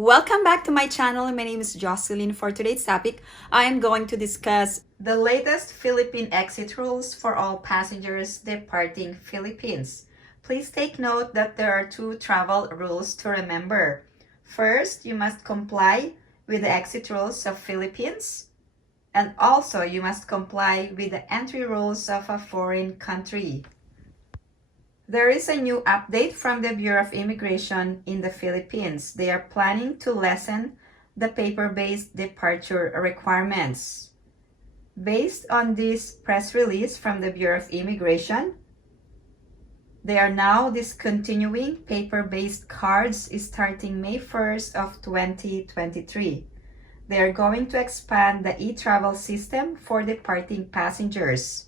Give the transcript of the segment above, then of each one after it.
Welcome back to my channel. My name is Jocelyn. For today's topic, I am going to discuss the latest Philippine exit rules for all passengers departing Philippines. Please take note that there are two travel rules to remember. First, you must comply with the exit rules of Philippines, and also you must comply with the entry rules of a foreign country. There is a new update from the Bureau of Immigration in the Philippines. They are planning to lessen the paper-based departure requirements. Based on this press release from the Bureau of Immigration, they are now discontinuing paper-based cards starting May 1st of 2023. They are going to expand the e-travel system for departing passengers.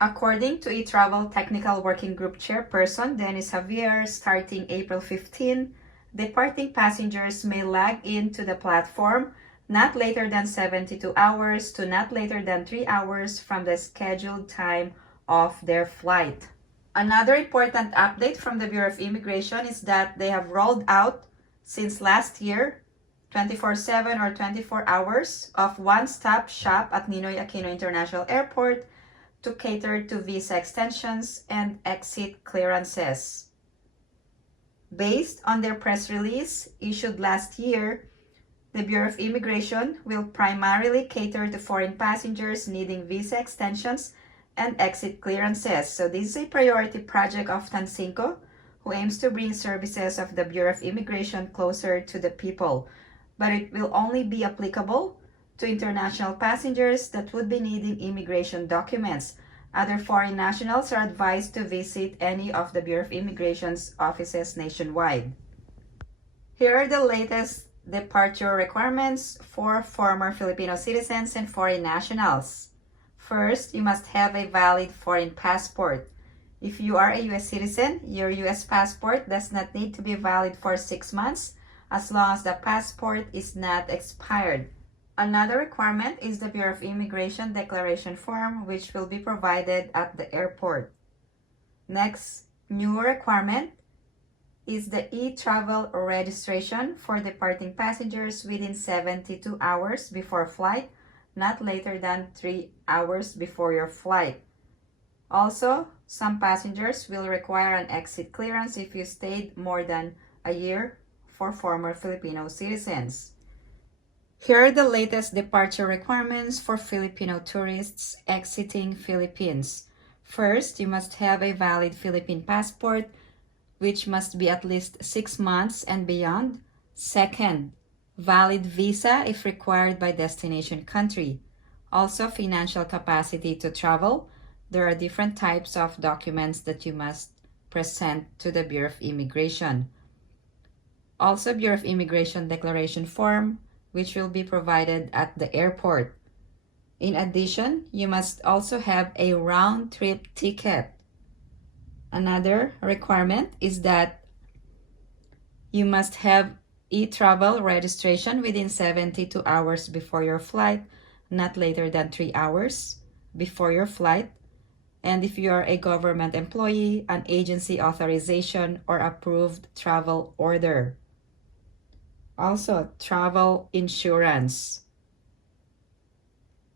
According to ETRAVEL Technical Working Group Chairperson Dennis Javier, starting April 15, departing passengers may log in to the platform not later than 72 hours to not later than 3 hours from the scheduled time of their flight. Another important update from the Bureau of Immigration is that they have rolled out since last year 24/7 or 24 hours of one-stop shop at Ninoy Aquino International Airport to cater to visa extensions and exit clearances. Based on their press release issued last year, the Bureau of Immigration will primarily cater to foreign passengers needing visa extensions and exit clearances. So this is a priority project of Tansinco, who aims to bring services of the Bureau of Immigration closer to the people. But it will only be applicable to international passengers that would be needing immigration documents. Other foreign nationals are advised to visit any of the Bureau of Immigration's offices nationwide. Here are the latest departure requirements for former Filipino citizens and foreign nationals. First, you must have a valid foreign passport. If you are a U.S. citizen, your U.S. passport does not need to be valid for 6 months as long as the passport is not expired. Another requirement is the Bureau of Immigration declaration form, which will be provided at the airport. Next new requirement is the e-travel registration for departing passengers within 72 hours before flight, not later than 3 hours before your flight. Also, some passengers will require an exit clearance if you stayed more than a year for former Filipino citizens. Here are the latest departure requirements for Filipino tourists exiting Philippines. First, you must have a valid Philippine passport, which must be at least 6 months and beyond. Second, valid visa if required by destination country. Also, financial capacity to travel. There are different types of documents that you must present to the Bureau of Immigration. Also, Bureau of Immigration declaration form, which will be provided at the airport. In addition, you must also have a round-trip ticket. Another requirement is that you must have e-travel registration within 72 hours before your flight, not later than 3 hours before your flight. And if you are a government employee, an agency authorization or approved travel order. Also, travel insurance.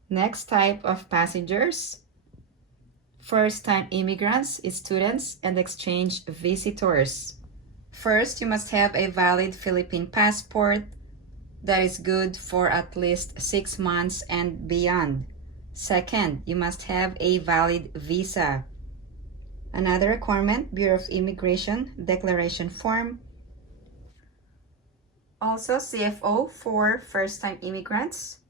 Next type of passengers: first-time immigrants, students, and exchange visitors. First, you must have a valid Philippine passport that is good for at least 6 months and beyond. Second, you must have a valid visa. Another requirement, Bureau of Immigration declaration form. Also, CFO for first-time immigrants,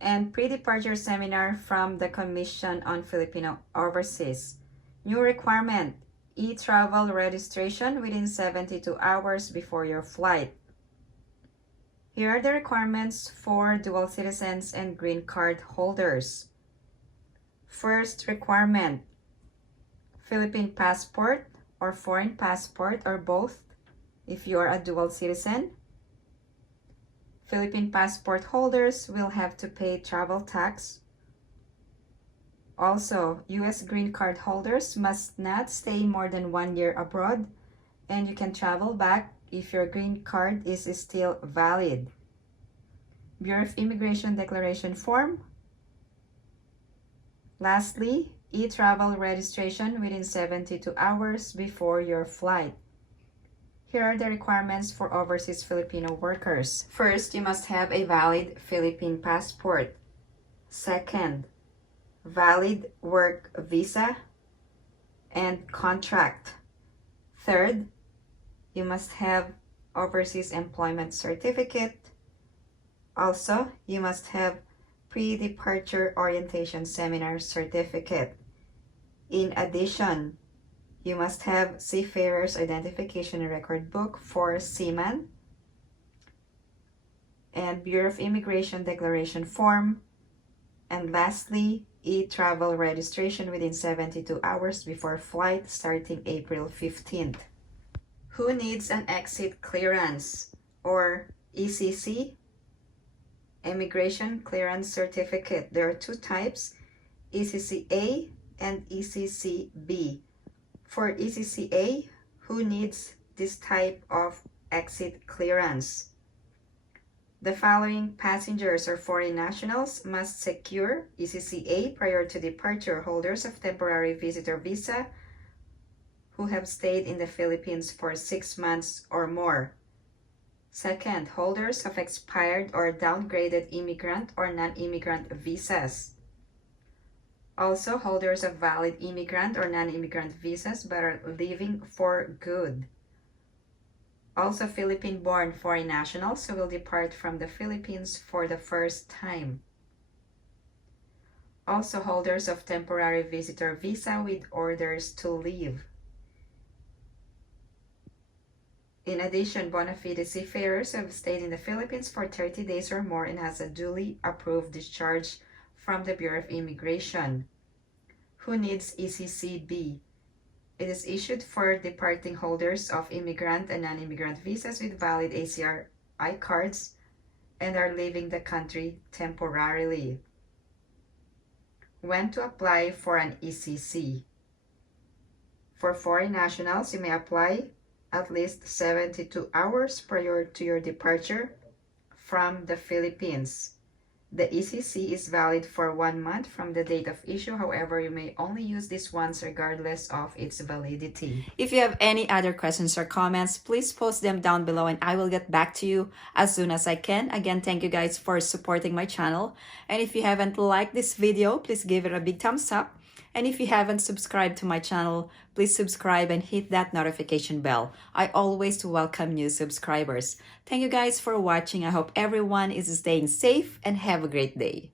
and pre-departure seminar from the Commission on Filipino Overseas. New requirement, e-travel registration within 72 hours before your flight. Here are the requirements for dual citizens and green card holders. First requirement, Philippine passport or foreign passport or both if you are a dual citizen. Philippine passport holders will have to pay travel tax. Also, U.S. green card holders must not stay more than 1 year abroad, and you can travel back if your green card is still valid. Bureau of Immigration declaration form. Lastly, e-travel registration within 72 hours before your flight. Here are the requirements for overseas Filipino workers. First, you must have a valid Philippine passport. Second, valid work visa and contract. Third, you must have overseas employment certificate. Also, you must have pre-departure orientation seminar certificate. In addition, you must have Seafarer's Identification Record Book for seamen and Bureau of Immigration declaration form. And lastly, e-travel registration within 72 hours before flight starting April 15th. Who needs an exit clearance or ECC? Immigration Clearance Certificate. There are two types, ECCA and ECCB. For ECCA, who needs this type of exit clearance? The following passengers or foreign nationals must secure ECCA prior to departure: holders of temporary visitor visa who have stayed in the Philippines for 6 months or more. Second, holders of expired or downgraded immigrant or non-immigrant visas. Also, holders of valid immigrant or non-immigrant visas but are leaving for good. Also, Philippine-born foreign nationals who will depart from the Philippines for the first time. Also, holders of temporary visitor visa with orders to leave. In addition, bona fide seafarers who have stayed in the Philippines for 30 days or more and has a duly approved discharge from the Bureau of Immigration. Who needs ECCB? It is issued for departing holders of immigrant and non-immigrant visas with valid ACRI cards and are leaving the country temporarily. When to apply for an ECC? For foreign nationals, you may apply at least 72 hours prior to your departure from the Philippines. The ECC is valid for 1 month from the date of issue. However, you may only use this once regardless of its validity. If you have any other questions or comments, please post them down below and I will get back to you as soon as I can. Again, thank you guys for supporting my channel. And if you haven't liked this video, please give it a big thumbs up. And if you haven't subscribed to my channel, please subscribe and hit that notification bell. I always welcome new subscribers. Thank you guys for watching. I hope everyone is staying safe and have a great day.